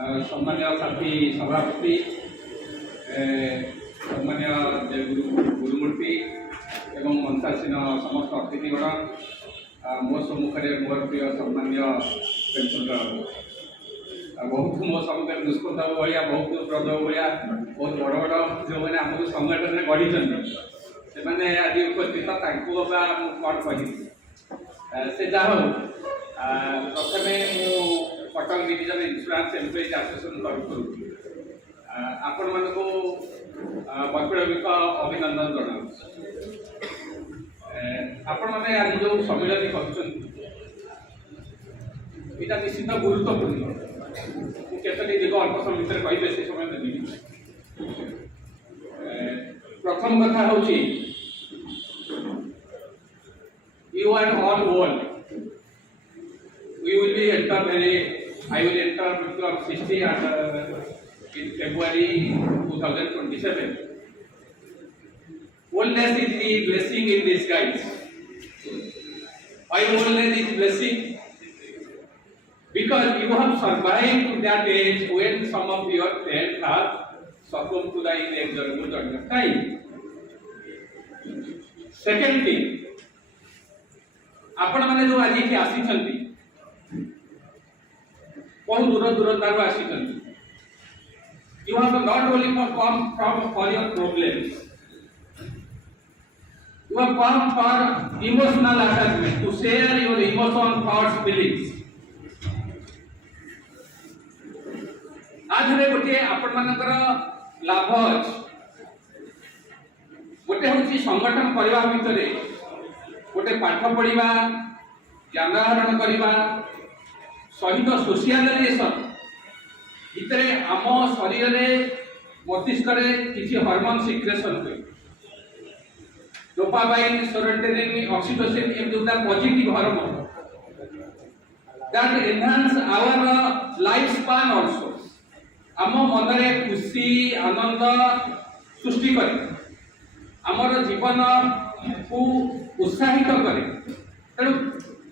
सम्मान्य साथी सभापति सम्मान्य गुरुमूर्ति एवं मंचासीन समस्त अतिथिगण मो सम्मुखें मोर प्रिय सम्मान्य पेंशनर बहुत मो समूह दुष्पथ भाया बहुत प्रदव भाया बहुत बड़ बड़ जो मैंने आमको संगठन में गढ़ी से आज उपस्थित कौन कही से जा प्रथम Cuttack division insurance employees association तरफ आपण मान को वैप्लविक अभिनंदन जनाऊँ। आपण मैंने आज जो सम्मेलन कर निश्चित गुरुत्वपूर्ण केतोटी दिग अल्प समय भितर कह बेसी समय देवी। प्रथम कथा हूँ you are all world we will be enter I will enter Club 60 in February 2027. Oldness is the blessing in disguise. Why oldness is blessing? Because you have survived to that age when some of your friends have succumbed to the inexorable journey of time. Second thing, आपण माने जो आज ये आसी बहुत दूर दूर आसी you have not only come from for your problems you have come for emotional attachment to share your emotion thoughts feelings. आज गोटे आपण मानकर लाभ गोटे हूँ संगठन करने भितर गोटे पाठ पढ़ा ज्ञान आहरण करवा सहित सोशियालाइजेशन भितर आम शरीर मस्तिष्क किसी हार्मोन सिक्रेशन हुए डोपामाइन सेरोटोनिन ऑक्सीटोसिन एम जोटा positive hormone that enhance our life span also आम मन में खुशी आनंद सृष्टि करे आमर जीवन को उत्साहित करे। तेणु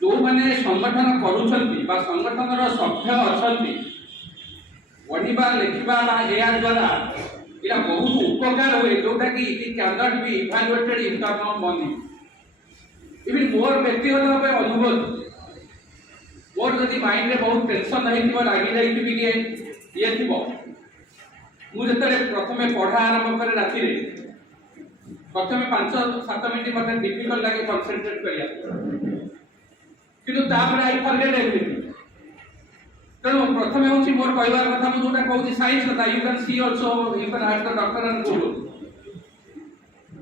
जो मैंने संगठन करुँच संगठन सभ्य अच्छा पढ़ा लिखा या द्वारा यहाँ बहुत उपकार हुए जोटा कि it can not be evaluated in term of money. Even more व्यक्तिगत भाव अनुभव मोर जदि माइंड में बहुत टेंशन हो लगी जाइए ये थी मुझे प्रथम पढ़ा आरंभ करे राति प्रथम 5-7 मिनट मतलब डिफिकल्ट लगे कन्सेंट्रेट करिया किंतु तापर आई फॉरगेट एवरीथिंग। तेणु प्रथम हूँ मोर कहबार कथा मुझे जोटा कहूँ साइंस कथा you can see also you can ask the doctor and go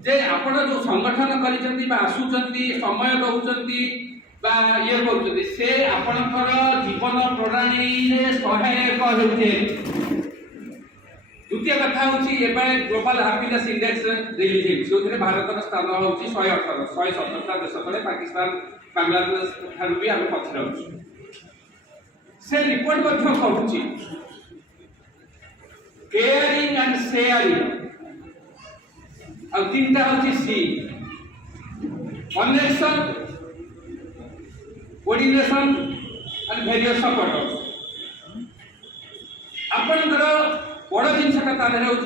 जे आपण जो संगठन करिसेंती बा आसुचंती समय दउचंती बा ये कहउचंती से आपणकर जीवन प्रणाली रे सहायक होउचे। द्वितीय कथा हूँ एवं ग्लोबल हैप्पीनेस इंडेक्स रिलीज जो भारत स्थान हूँ 117 देश तले पाकिस्तान बांग्लादेश ठारू भी आम पक्षर से रिपोर्ट कहूँ केयरिंग एंड शेयरिंग आ तीन हूँ सी connection coordination and various support. आपणकर बड़ जिनस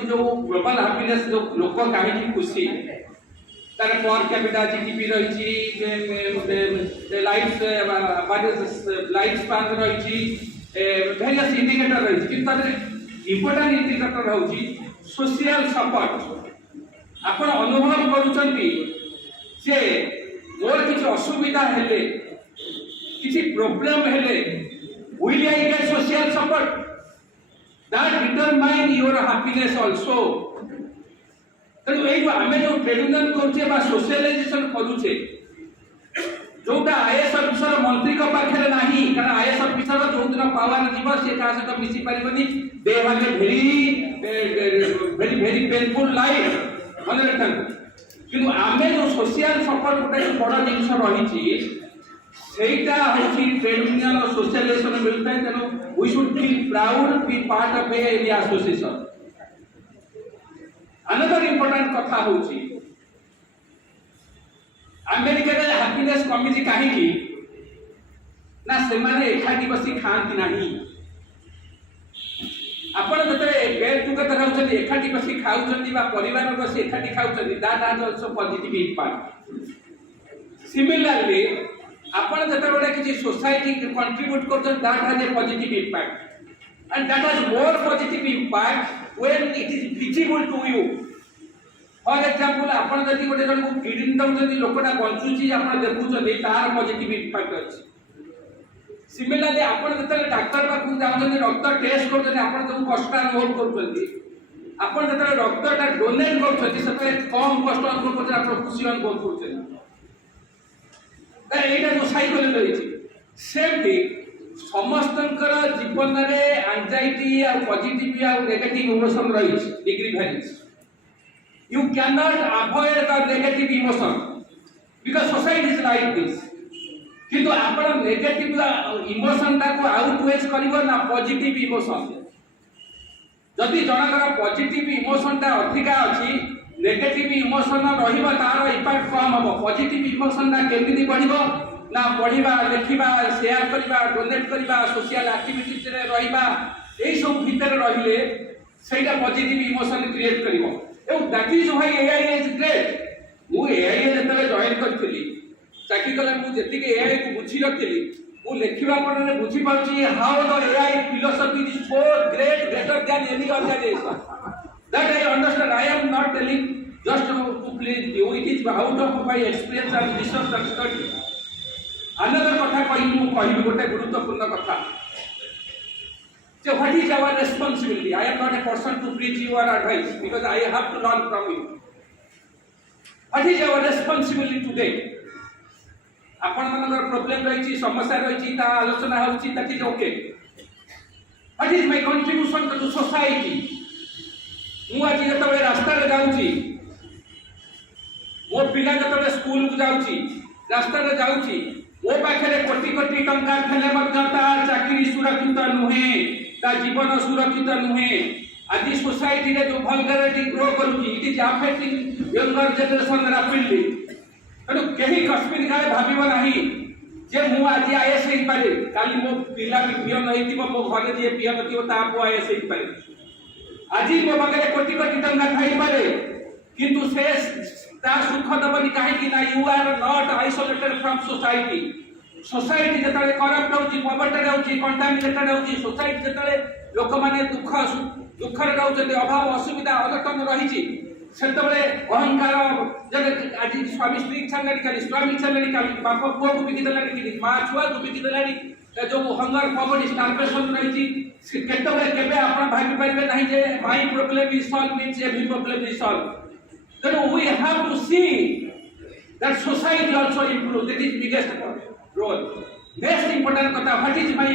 जो ग्लोबल हैप्पीनेस जो लोक कहीं खुशी तार पर कैपिटा जीडीपी रही लाइफ स्पान रही वेरियस इंडिकेटर रही इम्पोर्टाट इंडिकेटर हूँ सोशल सपोर्ट। आपण अनुभव करुँचे जे मोर किसी असुविधा हेले किसी प्रोब्लेम हेले will I get social support that determine your happiness also। तेणु ये जो आम जो ट्रेड यूनियन करुचे सोशलाइजेशन करुचे जोटा आईएएस अफिसर मंत्री पाखे ना कारण आईएएस अफिसर जो दिन पावर जीव सी क्या सहित मिसी पारे they have a very very painful life मन रखा कि आम जो सोशल सपोर्ट गोटे बड़ जिन रही सेटा हूँ ट्रेड यूनियन और सोशलाइजेशन मिलता है। तेणु we should feel proud be part of a association. Another important कथा हूँ अमेरिका हैप्पीनेस कमी कहीं ना से एकाठी बसी खाती ना जब एकाठी बसी खाउछन्ती बा परिवार बसी एकाठी खाउछन्ती that has also positive impact similarly आपण जतबेले किछि सोसाइटी कंट्रीब्यूट करछन that has a positive impact and that has more positive impact when it is visible to you for example आपण जदि गोटे जन को किडनी दउछन्ती लोकटा बंचुची आपण देखुछन्ती तार पॉजिटिव इम्पैक्ट अछि सिमिलरली आपण जतले डॉक्टर पाखु जाउछन्ती रक्त टेस्ट करछन्ती आपण जो कष्ट अनुभव करछन्ती आपण जतले रक्तटा डोनेट करछन्ती सतले कम कष्ट अनुभव करछन्ती आपण खुशी अनुभव करछन्ती ता एटा जो साइकोलॉजी रहिछि सेमटी समस्तंकर जीवन रे एंजाइटी आ पॉजिटिव आ नेगेटिव इमोशन रहिछि degree varies you cannot avoid the negative emotion because society is like this किंतु आपण नेगेटिव इमोशन ता को आउटवेज करिवो ना पॉजिटिव इमोशन जदि जनकर पॉजिटिव इमोशन ता अधिका अछि नेगेटिव इमोशन रहिबा तार इम्पैक्ट कम हबो पॉजिटिव इमोशन ता केमिति बढ़िबो ना पढिबा लेखिबा शेयर करिबा डोनेट करिबा सोशल एक्टिविटीज रे रहिबा एई सब भीतर रहिले सेटा पॉजिटिव इमोशन क्रिएट करिवो that is why AI is great मु एआई जतले जॉइन करथिली चाकरी कले मु जेति के एआई को बुझी रखिली मु लेखिबा परे बुझी पाउची how the AI philosophy is so great greater than any organisation that I understand I am not telling just to please you it is out of my experience and research and study another कथा कहि गोटे गुरुत्वपूर्ण कथा So what is our responsibility? I am not a person to preach you or advise because I have to learn from you. What is our responsibility today? आपण मनकर problem रहिछि समस्या रहिछि ता आलोचना होछि that is okay. What is my contribution to society? मु आज जतबे रास्ता रे जाउछि मो पिला जतबे स्कूल को जाउछि रास्ता रे जाउछि मो पाखरे कोटी कोटी टंका थले मध्य तार चाकरी सुरक्षित नुहे ता जीवन सुरक्षित नुहे आज सोसाइटी रे जो वल्गैरिटी ग्रो करूची it is affecting younger generation rapidly तनु केही कश्मीर काले भाबिबो नाही जे मु आज आईएएस हेइ पारे काली मो पिला भी पियन हेतिबो मो घरे जे पियन थिबो ता पो आईएएस हेइ पारे आज मो बगरे कोटी कोटी टंका खाई पारे किंतु से ता सुख दबनी काहे कि ना you are not isolated from society society जतले करप्ट होची पॉवर्टी रहउची कंटामिनेटेड होची सोसाइटी जतले लोक माने दुख रे रहउचते अभाव असुविधा अनटन रहिची सेतबेले अहंकार जने आज स्वामी स्त्री छांगड़ी खाली स्वामी छांगड़ी खाली बाप पुओ को बिकी देलानी कि मां छुआ को बिकी देलानी जो हंगर पॉवर्टी स्टार्वेशन रहिची से केतबेले केबे आपण भाबी पाइबे नाही जे my problem is solve means every problem is solve then we have to see that society also improve that is biggest role next important kata what is my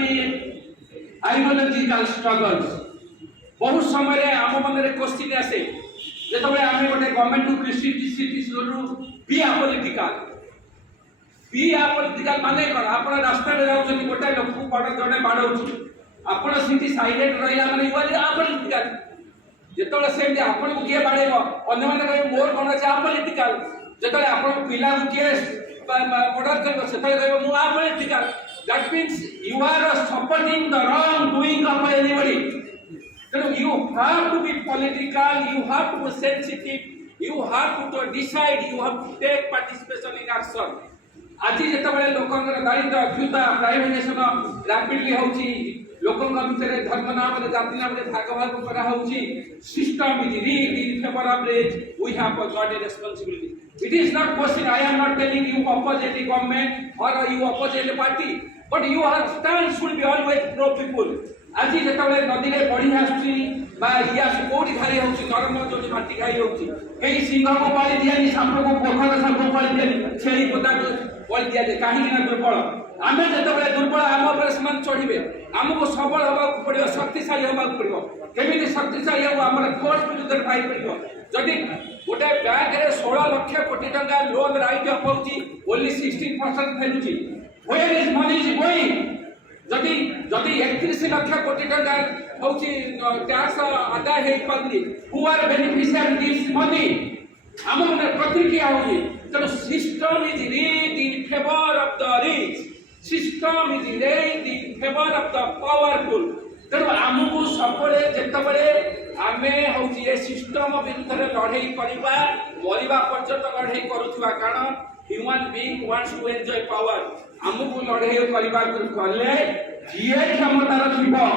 ideological struggles बहुत समय रे आम मन रे क्वेश्चन आसे जेतबे आमे गोटे government to क्रिस्टिसिटी शुरू बी अपोलिटिकल माने कर आपण रास्ता रे जाउछन गोटे लोक को बड़ जने बाडौछ आपण सिटी साइलेंट रहिला माने यू आर अपोलिटिकल जेतबे सेम आपण को के बाडेबो अन्य माने कहे मोर कोन छै अपोलिटिकल जेतबे आपण पिला को के ऑर्डर करबो सेतबे कहबो मु apolitical that means you are supporting the wrong doing of anybody so you have to be political you have to be sensitive you have to decide you have to take participation in action आज जेतबे लोकंकर दारिद्र अभ्युता privatisation rapidly होची लोकंक भितर धर्म नाम रे जाति नाम रे भाग भाग करा होची system is rig in favour of rich we have got a responsibility it is not question I am not telling you opposite the government और you opposite the party but you have stand should be always pro people आज जेतबे नदी रे बढ़ी आसुची बा या कोडी धारी होची नरम जोटी माटी खाई होची केही सिंह को पाली दियानी सांप को पोखर सांप को पाली दियानी छेली पोता पाली दिया जे काहे कि ना दुर्बल आमे जेतबे दुर्बल आम ऊपर समान चढ़िबे हमको सबल होबा पड़ियो शक्तिशाली होबा पड़ियो केमिति शक्तिशाली हो हमर फोर्स विरुद्ध फाइ पड़ियो जदि गोटे बैंक रे 16 लाख कोटी टका लोन राइट अप होची ओनली 16% फेलुची where is money is going जदि 31 लाख कोटी टका होची टैक्स आदाय हे पदली who are beneficiary this money हम प्रतिक्रिया होची तो system is rigged in favour of the rich system is rigged in favour of the powerful तेणु आमको सबले जेतबले आम आमे होची ए सिस्टम विरुद्ध रे लड़ाई करबा मरिबा पर्यंत लड़ाई करूथुवा कारण human being wants to enjoy power हमकु लड़ाई करबा करले जीए क्षमतार थिबो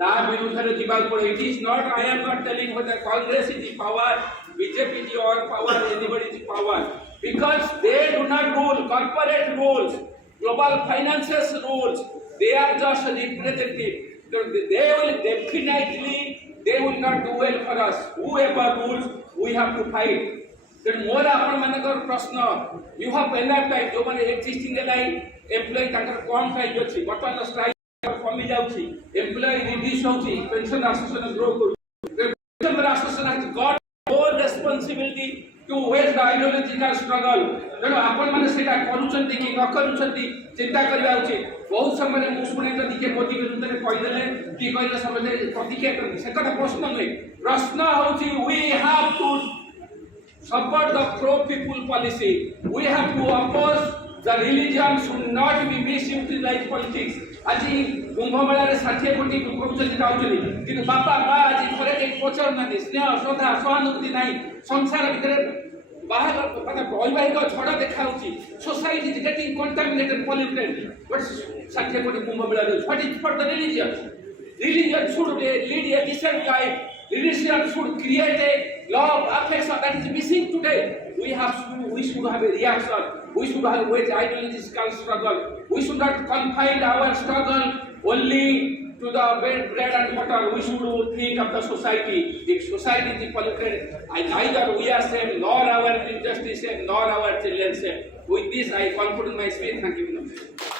ता विरुद्ध रे जीवा पड़े it is not I am not telling whether Congress is the power BJP is और power anybody is power because they do not rule corporate rules global finances rules they are just representative so they will definitely they will not do well for us whoever rules we have to fight then more आपण मानकर प्रश्न you have enough time जो माने existing line employ ताकर कम time अछि बर्तमान strike कमी जाउछि employ reduce होछि पेंशन एसोसिएशन ग्रो करू pension association has got more responsibility to wage the ideological struggle तेणु आपण माने सेटा करूछंती कि न करूछंती चिंता करबा उचित बहुत समय मु सुने त दिके मोदी विरुद्ध रे कहि देले कि कहिले समझे प्रतिक्रिया करनी से कथा प्रश्न नै प्रश्न होछि we have to support the pro people policy we have to oppose the religion should not be misused like politics আজি কুম্ভ মেলারে 60 কোটি কৌচলি যাউচলি কিন্তু বাপা মা আজি ঘরে কে পচার নাদি স্নেহ শ্রদ্ধা সহানুভূতি নাই সংসার ভিতরে বাহার মানে বৈবাহিক ছড়া দেখাউছি society is getting contaminated polluted but 60 কোটি কুম্ভ মেলারে what is for the religion should lead a decent life religion should create a love affection that is missing today we should have a reaction we should have wage ideological struggle we should not confine our struggle only to the bread and butter we should think of the society if society is polluted neither we are safe nor our injustice safe nor our children safe with this I conclude my speech thank you